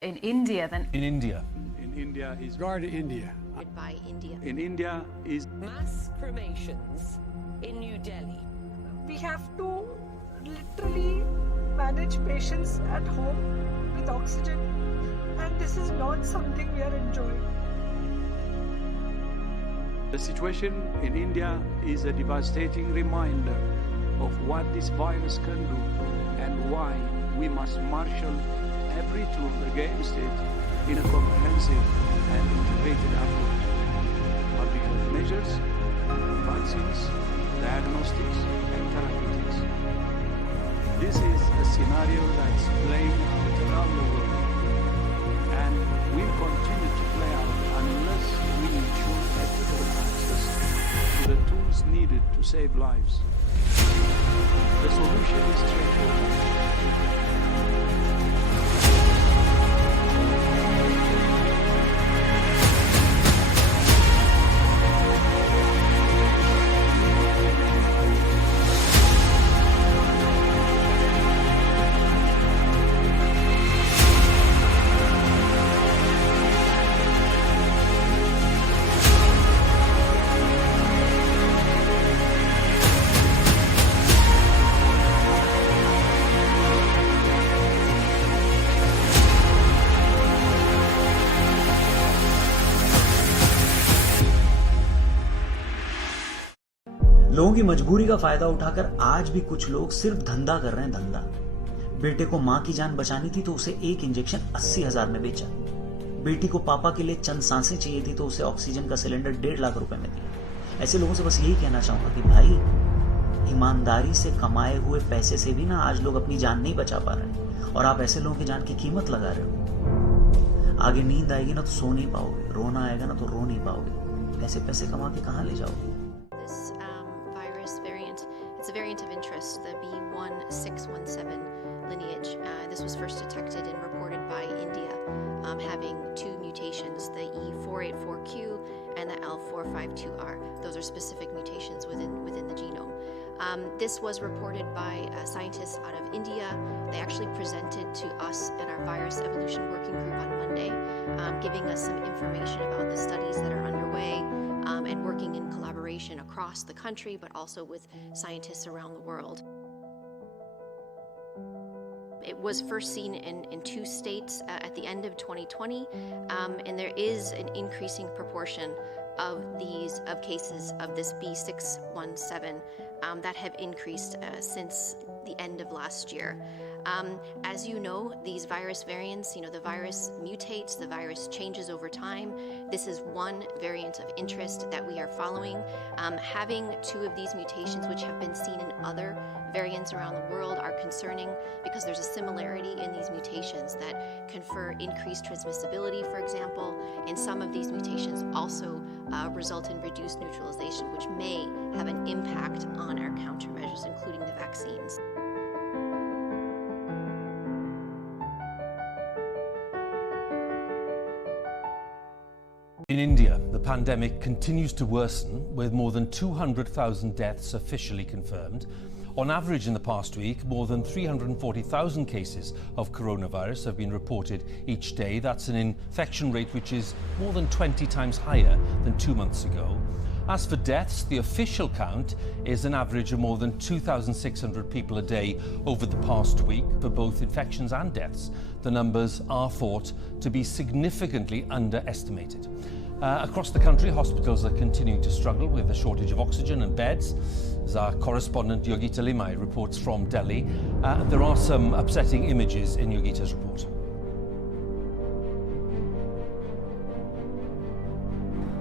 In India, then? In India. In India is regard to India. By India. In India is mass cremations in New Delhi. We have to literally manage patients at home with oxygen, and this is not something we are enjoying. the situation in India is a devastating reminder of what this virus can do and why we must marshal every tool against it in a comprehensive and integrated approach. Public health measures, vaccines, diagnostics, and therapeutics. This is a scenario that's playing out around the world and will continue to play out unless we ensure equitable access to the tools needed to save lives. The solution is straightforward. लोगों की मजबूरी का फायदा उठाकर आज भी कुछ लोग सिर्फ धंधा कर रहे हैं। धंधा। बेटे को मां की जान बचानी थी तो उसे एक इंजेक्शन 80,000 में बेचा। बेटी को पापा के लिए चंद सांसें चाहिए थी तो उसे ऑक्सीजन का सिलेंडर 1.5 लाख रुपए में दिया। ऐसे लोगों से बस यही कहना चाहूंगा कि भाई, ईमानदारी से कमाए हुए पैसे से भी ना आज लोग अपनी जान नहीं बचा पा रहे और आप ऐसे लोगों की जान की कीमत लगा रहे हो। आगे नींद आएगी ना तो सो नहीं पाओगे, रोना आएगा ना तो रो नहीं पाओगे। ऐसे पैसे कमा के कहां ले जाओगे? It's a variant of interest, the B1617 lineage. This was first detected and reported by India, having two mutations, the E484Q and the L452R. Those are specific mutations within the genome. This was reported by scientists out of India. They actually presented to us at our Virus Evolution Working Group on Monday, giving us some information about the studies that are underway, and working in collaboration across the country, but also with scientists around the world. It was first seen in 2 states at the end of 2020, and there is an increasing proportion of cases of this B617 that have increased since the end of last year. As you know, these virus variants, the virus mutates, the virus changes over time. This is one variant of interest that we are following. Having 2 of these mutations, which have been seen in other variants around the world, are concerning because there's a similarity in these mutations that confer increased transmissibility, for example, and some of these mutations also result in reduced neutralization, which may have an impact on our countermeasures, including the vaccines. In India, the pandemic continues to worsen, with more than 200,000 deaths officially confirmed. On average in the past week, more than 340,000 cases of coronavirus have been reported each day. That's an infection rate which is more than 20 times higher than 2 months ago. As for deaths, the official count is an average of more than 2,600 people a day over the past week for both infections and deaths. The numbers are thought to be significantly underestimated. Across the country, hospitals are continuing to struggle with the shortage of oxygen and beds. As our correspondent Yogita Limai reports from Delhi, there are some upsetting images in Yogita's report.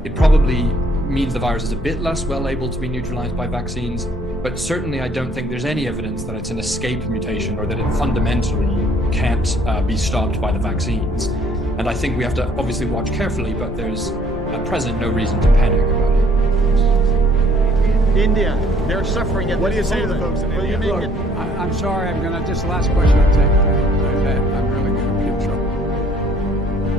It probably means the virus is a bit less well able to be neutralized by vaccines, but certainly I don't think there's any evidence that it's an escape mutation or that it fundamentally can't be stopped by the vaccines. And I think we have to obviously watch carefully, but there's at present no reason to panic about it. India, they're suffering at this moment. What do you say to the folks in India? Look, I'm sorry, this is the last question I'll take. I'm really going to be in trouble.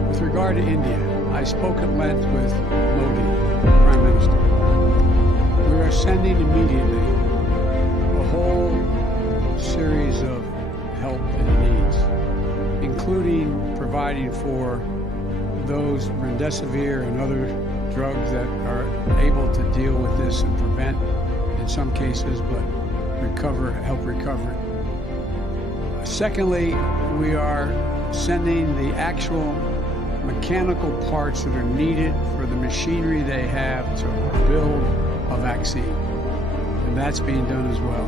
With regard to India, I spoke at length with Modi, the Prime Minister. We are sending immediately a whole series of help that he needs, including providing for those remdesivir and other drugs that are able to deal with this and prevent, in some cases, but help recover. Secondly, we are sending the actual mechanical parts that are needed for the machinery they have to build a vaccine. And that's being done as well.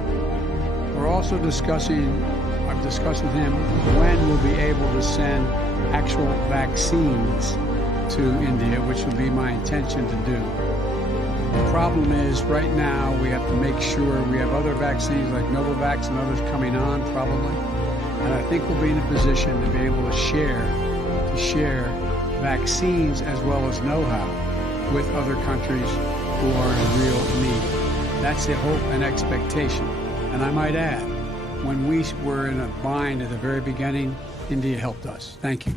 We're also I've discussed with him when we'll be able to send actual vaccines to India, which will be my intention to do. The problem is right now we have to make sure we have other vaccines like Novavax and others coming on probably. And I think we'll be in a position to be able to share vaccines as well as know-how with other countries who are in real need. That's the hope and expectation. And I might add, when we were in a bind at the very beginning, India helped us. Thank you.